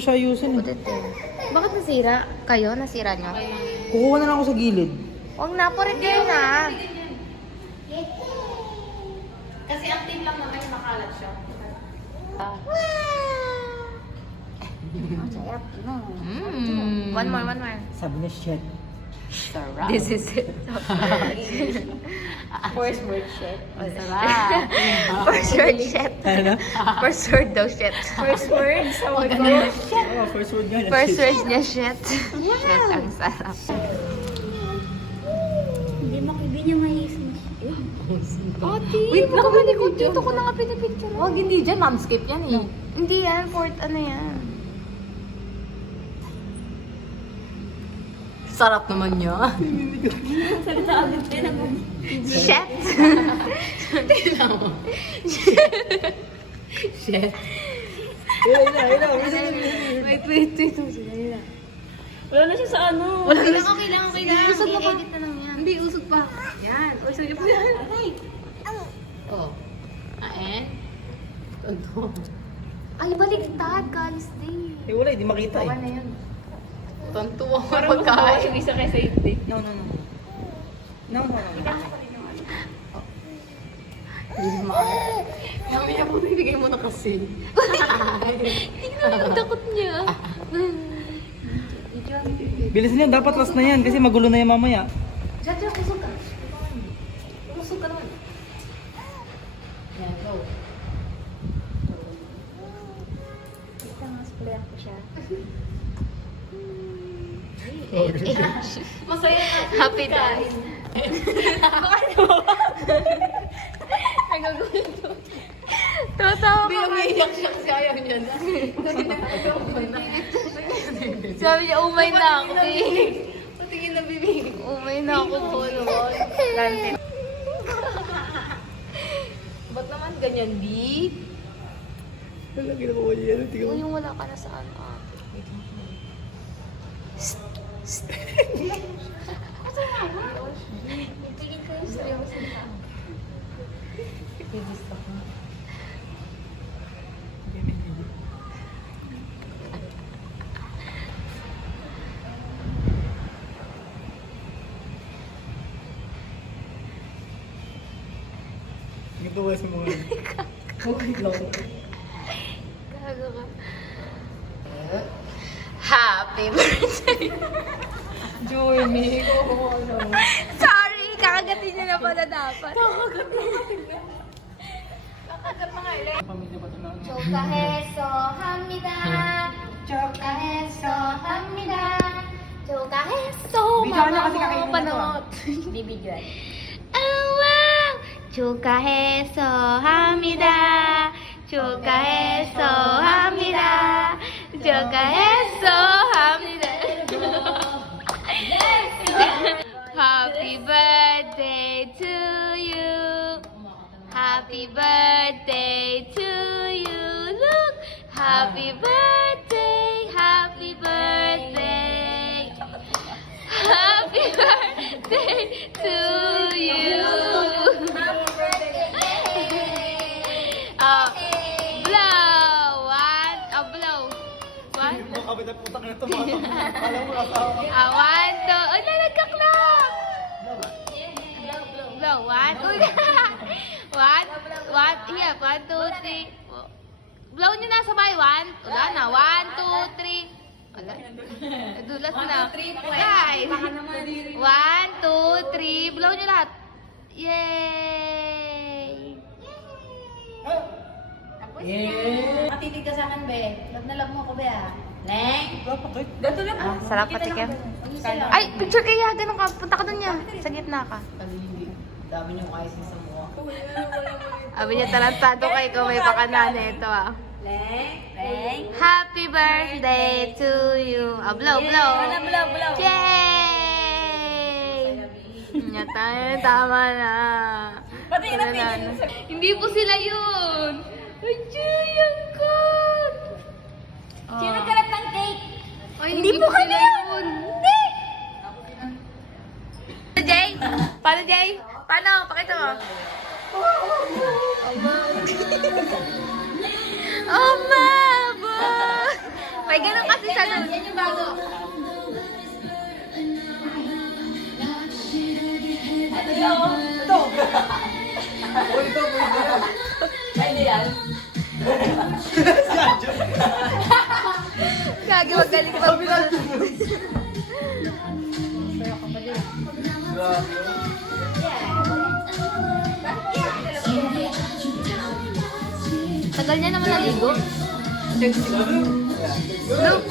mo siya ayusin eh. Putit eh. Bakit nasira? Kayo? Nasira nyo? Kukuha na lang ako sa gilid. Huwag na, purit kayo na. Kasi ang team lang naman yung makalat siya. Sarap. One more. Sabi niya, shit. Sarap. This is it. First word shit. Sarap. First word shit. Ano? First word daw shit. First word sa wag Oh, first word niya. First word niya shit. Shit, ang sarap. Hindi niya maisip. Wait, nakamalikot dito ko na nga pinipicture. Wag, hindi dyan. Momscape yan eh. Hindi yan, fourth ano yan. Sarap naman niya. Shit! Shit. Wait. Wala na siya sa ano. Wala na. Okay lang. Usog na pa. I-edit na lang yan. Hindi, usog pa. Yan. Usog pa yan. Oh. And? Tonto. Ay, baliktad, guys. Day. Eh, wala, hindi makita Bawa eh. na yun. Tonto ang pagkain. Isa kay safety. No. Mami niya po, bibigay mo na kasi. Ang takot niya. Bilis niya, dapat last na yan kasi magulo na yan mamaya. Diyan, usog ka. Usog ka naman. Yan, go. Ito nga, spray ako siya. Masaya na. Happy days. Totoo Hindi, ka. umiiyak siya kasi ayaw niya na. Sabi niya, umay na ako eh. Patingin na bibig. Umay na ako po noon. Ba't naman ganyan, B? Wala, ginawa niya yan. Uy, yung wala ka na sa ano ate. Tingin ko yung seryoso na. Nagawa sa mga... Okay lang. Gago ka. Happy birthday! Joy, me. Sorry, kakagatin niya na pala dapat. Pamilya ba ito na? 축하해서 합니다. 축하해서 합니다. 축하해서 Bigyan niya kasi kakainin na to, panood. Bibigyan. wow! 축하해서 합니다. 축하해서 합니다. 축하해서 합니다. Happy birthday to you. Happy birthday to you. Look, happy birthday, happy birthday. Happy birthday to you. Blow. Blow. One. Makabit ang putak na ito mga. Alam mo, asawa. One, two. Ay, nalagkaklak. Blow. One. Uy. One. Yeah, 1, 2, 3. Blow nyo na sabay. 1. Wala na. 1, 2, 3. Wala. Dulas na. Guys. 1, 2, 3. Blow nyo lahat. Yay! Matitig ka sa akin, be. Love na love mo ko, be, ah. Leng. Bakit? Dato lang. Sarap patikim. Ay, picture kaya. Ganun ka. Punta ka dun niya. Sa gitna ka. Dami niyong icing sa mukha. Sabi niya, talantado kayo kung may pakana na ito ah. Leng. Happy birthday to you. Blow. Blow. Yay! Tama na. Pati Wala na na. Hindi po sila yun. Ayun ko. Sino kalat ng cake? Ay, hindi po sila yun. Hindi. Jay? Paano, Jay? Paano? Pakita mo. Oh, mama! May ganun kasi sa Yan yung bago. Ito yun. Ito! Ito. Pwede yan. Gagi, magaling pa. Tagal niya naman naligo. No.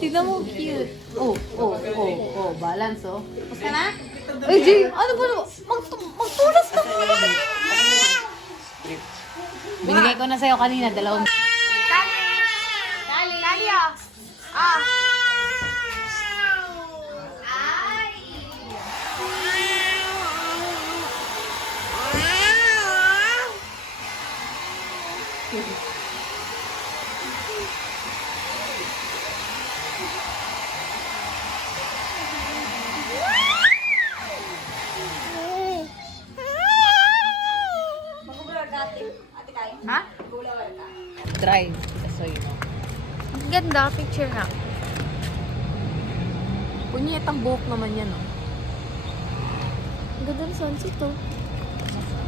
Tignan mo, cute. Balance, oh. Tapos ka na? Ay, Jay, ano ba? Magtulas ka na. Binigay ko na sa'yo kanina, 2. Tali, oh. Ah. Ha? Dry. So, you know. Ang ganda, picture na. Punyet ang buhok naman yan, oh. Ang ganda ng sunset, oh.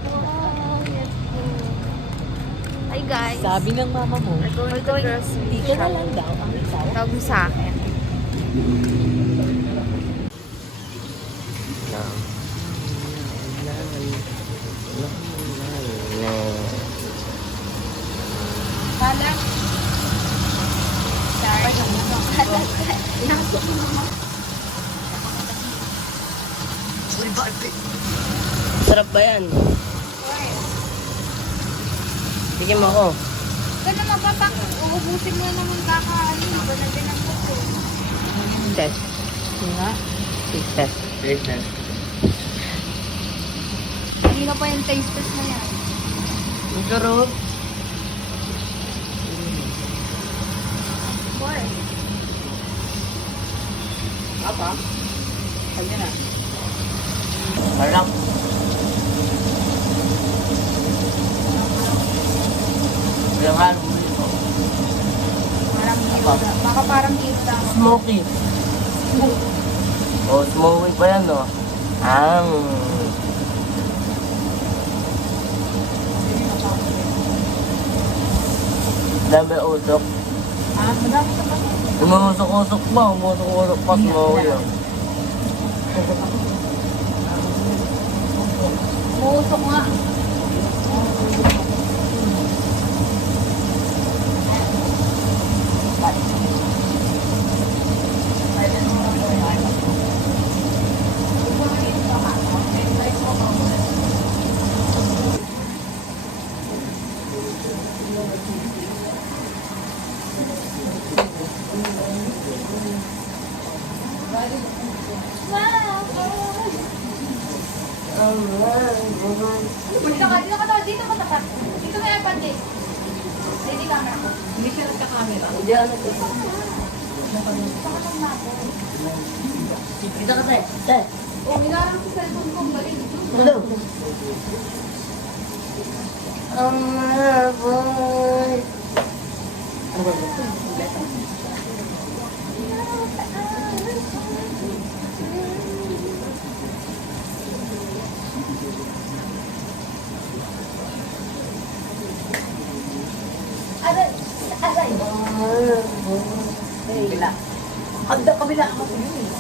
Wow, yes po. Hi, guys. Sabi ng mama mo, We're going to dito na lang daw ang ikaw. tawag mo sa akin. Kala. Sarap ba yan? Bigyan mo ako. Kaya mapapang, uubusin mo naman kakain. Ba na pinagpot ko? Test. Nga. Test. Test. Hindi na pa yung taste test na yan. Ang sarap. Apa? Kanya na. Sarap. Yung halo mo ito. Parang gilda. Baka parang gilda. Smoky. Oh, smoky pa yan, no? Dami usok. Madami ka ba? Umusok-usok pa, umusok-usok pa, smoky yun. Muusok nga. Dito ka daw, dito ka tapat. Dito na yung pandi. Dito camera ko. Hindi siya nagka-camera. Hindi ako nagkita. Kita ka tayo. Tayo. Oh, minarang sa cellphone ko. Balik. Hello. Boy. Ano ba ito? Aray! Aray! Kabila. Kabila. Ako po yun eh.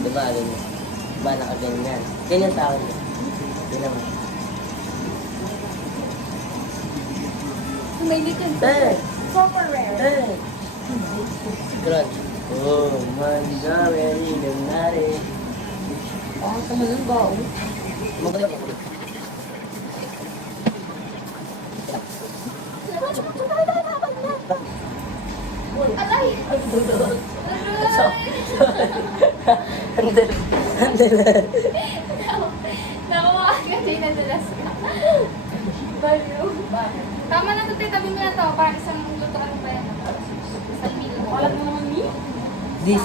Diba, alin mo? Diba, nakaganyan. Ganyan sa akin. Yun naman. May little super rare. Crunch. Oh, man, very nangyari. Ah, tama nun ba? Magaling. Alay! Nakuha kasi nadulas ka. Baliw. Tama na ito, tabi mo na to. Para isang lutuan pa yan. Isang milo. Walang mo naman ni? This.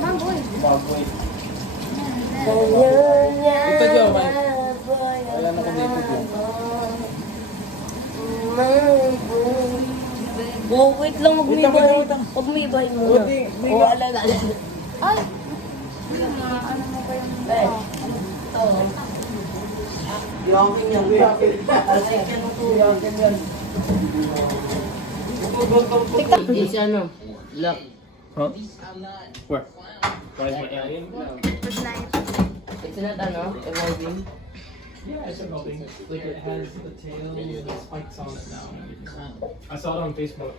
Mamboy. Baboy. Ito dyan, Mike. Wala na kung dito dyan. Oh, wait lang, Wait lang, wait lang, wait lang. Magmibay muna. Oh, di- di Oh, nga. alala. Ay! Ano mo ba yung... Yakin yan. Yakin yan. It's ano? Look. Huh? Where? Where's my alien? Good night. It's not ano? Evolving. Yeah, it's evolving. Like it has the tail and the spikes on it now. I saw it on Facebook.